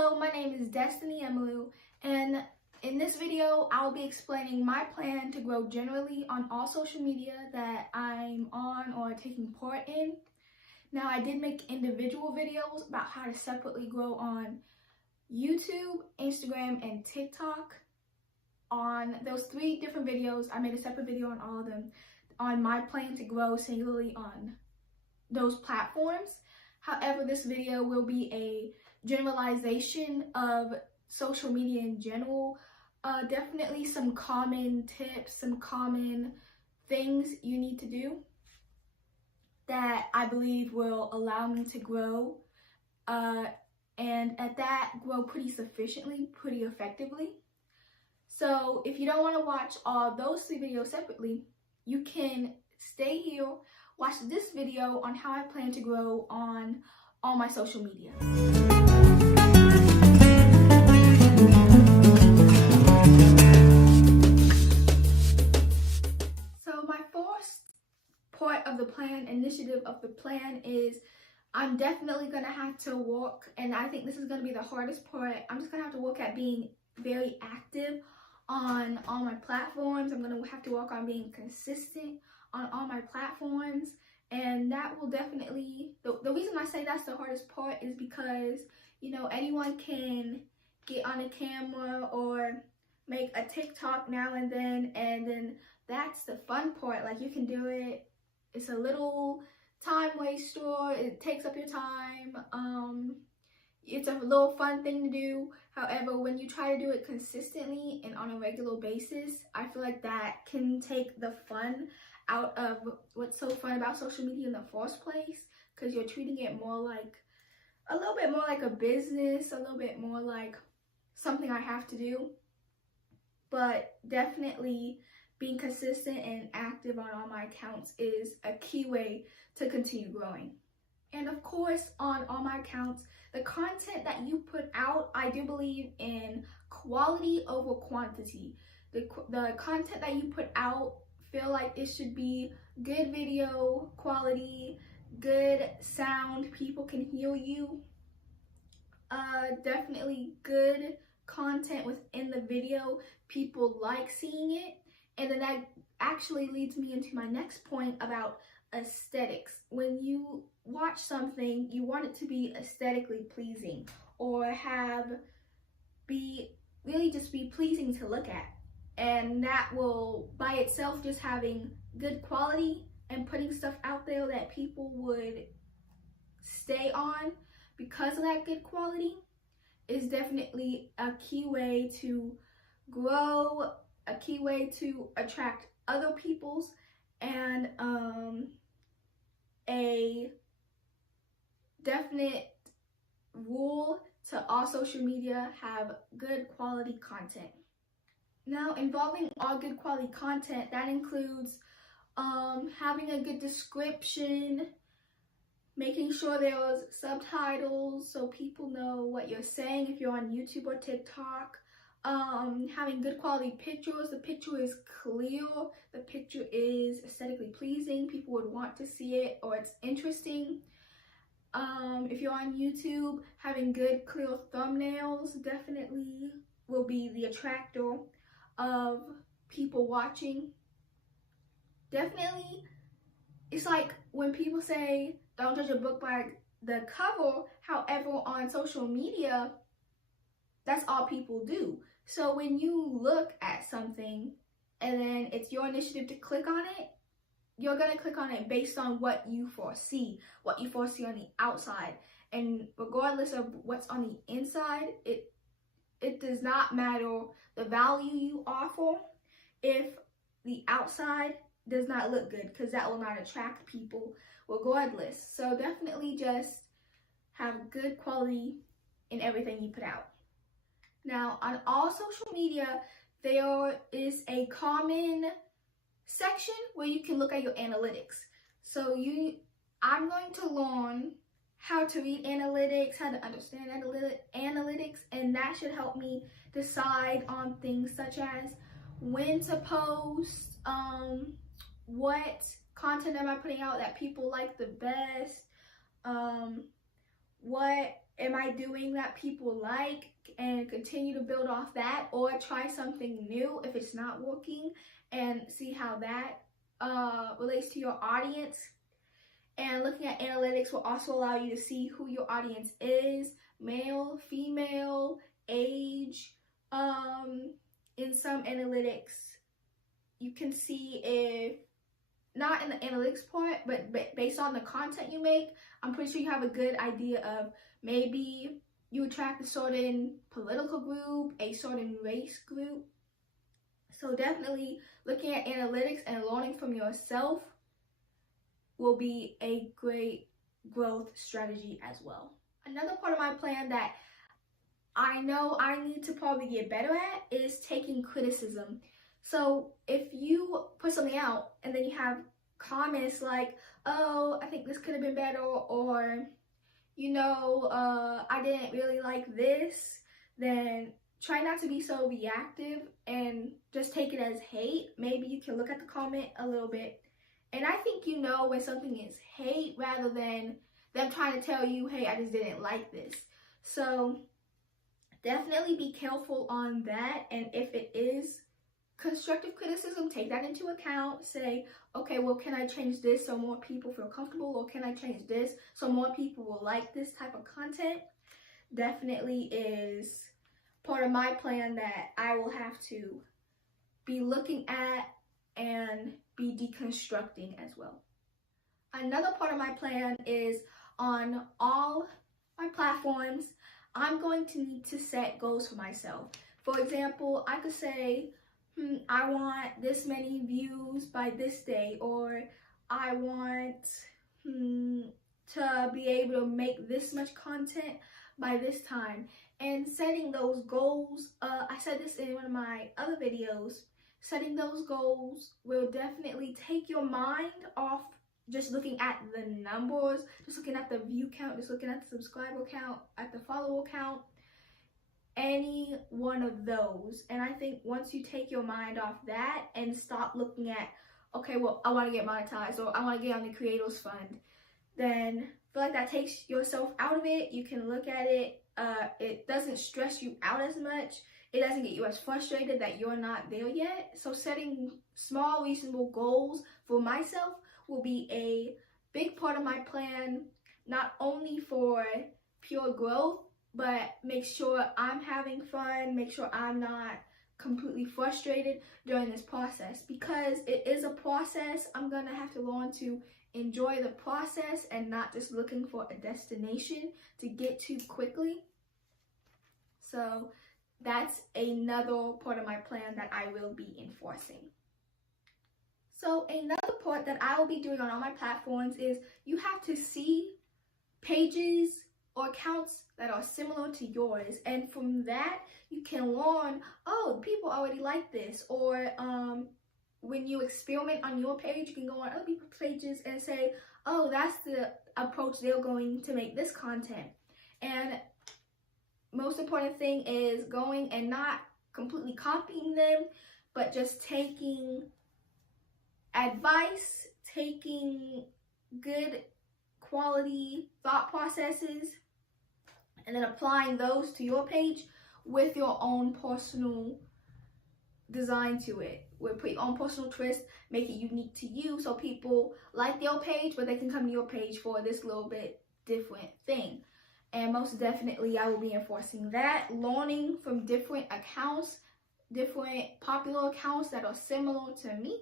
Hello, my name is Destiny Emilu, and in this video, I'll be explaining my plan to grow generally on all social media that I'm on or taking part in. Now, I did make individual videos about how to separately grow on YouTube, Instagram, and TikTok. On those 3 different videos, I made a separate video on all of them on my plan to grow singularly on those platforms. However, this video will be a generalization of social media in general. Definitely some common tips, some common things you need to do that I believe will allow me to grow and at that grow pretty sufficiently, pretty effectively. So if you don't want to watch all those 3 videos separately, you can stay here, watch this video on how I plan to grow on all my social media. So my first part of the plan, initiative of the plan is I'm definitely going to have to work, and I think this is going to be the hardest part, I'm just going to have to work at being very active on all my platforms. I'm going to have to work on being consistent on all my platforms. And that will definitely, the reason I say that's the hardest part is because, you know, anyone can get on a camera or make a TikTok now and then that's the fun part. Like, you can do it. It's a little time waster. It takes up your time. It's a little fun thing to do. However, when you try to do it consistently and on a regular basis, I feel like that can take the fun out of what's so fun about social media in the first place, because you're treating it more like a little bit more like a business, a little bit more like something I have to do. But definitely being consistent and active on all my accounts is a key way to continue growing. And of course, on all my accounts, the content that you put out, I do believe in quality over quantity. The content that you put out, feel like it should be good video quality, good sound, people can hear you. Definitely good content within the video, people like seeing it. And then that actually leads me into my next point about aesthetics. When you watch something, you want it to be aesthetically pleasing or be pleasing to look at. And that will, by itself, just having good quality and putting stuff out there that people would stay on because of that good quality is definitely a key way to grow, a key way to attract other people's, and a definite rule to all social media: have good quality content. Now, involving all good quality content, that includes having a good description, making sure there's subtitles so people know what you're saying if you're on YouTube or TikTok, having good quality pictures. The picture is clear, the picture is aesthetically pleasing, people would want to see it, or it's interesting. If you're on YouTube, having good clear thumbnails definitely will be the attractor of people watching. Definitely, it's like when people say don't judge a book by the cover. However, on social media, that's all people do. So when you look at something and then it's your initiative to click on it, you're gonna click on it based on what you foresee on the outside. And regardless of what's on the inside, it does not matter the value you offer if the outside does not look good, because that will not attract people regardless. So definitely just have good quality in everything you put out. Now, on all social media, there is a common section where you can look at your analytics. So I'm going to learn how to read analytics, how to understand analytics, and that should help me decide on things such as when to post, what content am I putting out that people like the best, what am I doing that people like, and continue to build off that, or try something new if it's not working and see how that relates to your audience. And looking at analytics will also allow you to see who your audience is, male, female, age. In some analytics, you can see if, not in the analytics part, but based on the content you make, I'm pretty sure you have a good idea of maybe you attract a certain political group, a certain race group. So definitely looking at analytics and learning from yourself will be a great growth strategy as well. Another part of my plan that I know I need to probably get better at is taking criticism. So if you put something out and then you have comments like, oh, I think this could have been better, or, you know, I didn't really like this, then try not to be so reactive and just take it as hate. Maybe you can look at the comment a little bit. And I think you know when something is hate rather than them trying to tell you, hey, I just didn't like this. So definitely be careful on that. And if it is constructive criticism, take that into account. Say, okay, well, can I change this so more people feel comfortable? Or can I change this so more people will like this type of content? Definitely is part of my plan that I will have to be looking at and be deconstructing as well. Another part of my plan is on all my platforms, I'm going to need to set goals for myself. For example, I could say, I want this many views by this day, or I want to be able to make this much content by this time. And setting those goals, I said this in one of my other videos, setting those goals will definitely take your mind off just looking at the numbers, just looking at the view count, just looking at the subscriber count, at the follower count, any one of those. And I think once you take your mind off that and stop looking at, okay, well, I want to get monetized, or I want to get on the Creators Fund, then I feel like that takes yourself out of it. You can look at it. It doesn't stress you out as much. It doesn't get you as frustrated that you're not there yet. So setting small, reasonable goals for myself will be a big part of my plan, not only for pure growth, but make sure I'm having fun, make sure I'm not completely frustrated during this process. Because it is a process, I'm gonna have to learn to enjoy the process and not just looking for a destination to get to quickly. So that's another part of my plan that I will be enforcing. So another part that I will be doing on all my platforms is you have to see pages or accounts that are similar to yours, and from that you can learn, oh, people already like this, or when you experiment on your page, you can go on other people's pages and say, oh, that's the approach they're going to make this content. And most important thing is going and not completely copying them, but just taking advice, taking good quality thought processes, and then applying those to your page with your own personal design to it. Put your own personal twist, make it unique to you so people like your page, but they can come to your page for this little bit different thing. And most definitely I will be enforcing that, learning from different accounts, different popular accounts that are similar to me,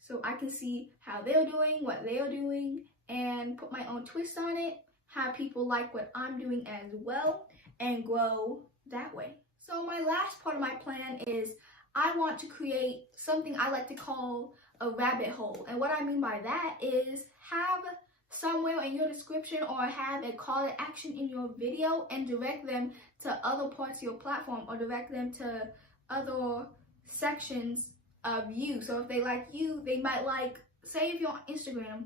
so I can see how they're doing, what they're doing, and put my own twist on it, have people like what I'm doing as well, and grow that way. So my last part of my plan is I want to create something I like to call a rabbit hole. And what I mean by that is have somewhere in your description or have a call to action in your video and direct them to other parts of your platform, or direct them to other sections of you. So if they like you, they might like, say if you're on Instagram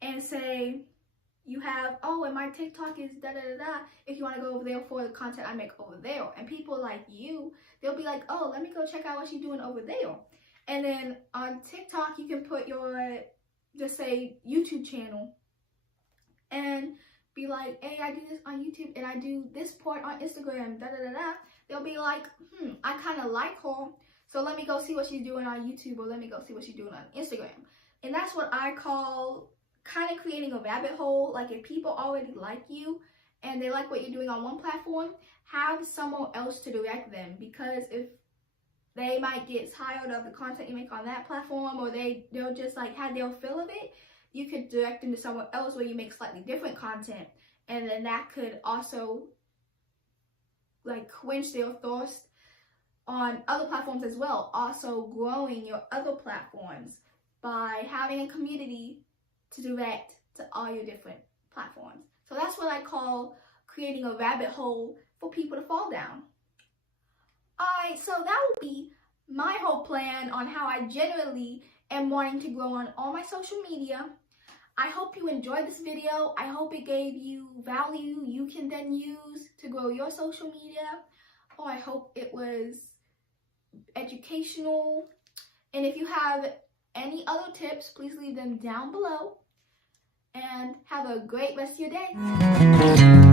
and say you have, oh, and my TikTok is da da da da, if you want to go over there for the content I make over there, and people like you, they'll be like, oh, let me go check out what she's doing over there. And then on TikTok you can put your, just say, YouTube channel, and be like, hey, I do this on YouTube and I do this part on Instagram, they'll be like, I kind of like her, so let me go see what she's doing on YouTube, or let me go see what she's doing on Instagram. And that's what I call kind of creating a rabbit hole. Like, if people already like you and they like what you're doing on one platform, have someone else to direct them, because if they might get tired of the content you make on that platform, or they'll just like have their fill of it, you could direct them to somewhere else where you make slightly different content, and then that could also like quench their thirst on other platforms as well, also growing your other platforms by having a community to direct to all your different platforms. So that's what I call creating a rabbit hole for people to fall down. Alright, so that will be my whole plan on how I generally am wanting to grow on all my social media. I hope you enjoyed this video. I hope it gave you value you can then use to grow your social media. Or I hope it was educational. And if you have any other tips, please leave them down below. And have a great rest of your day.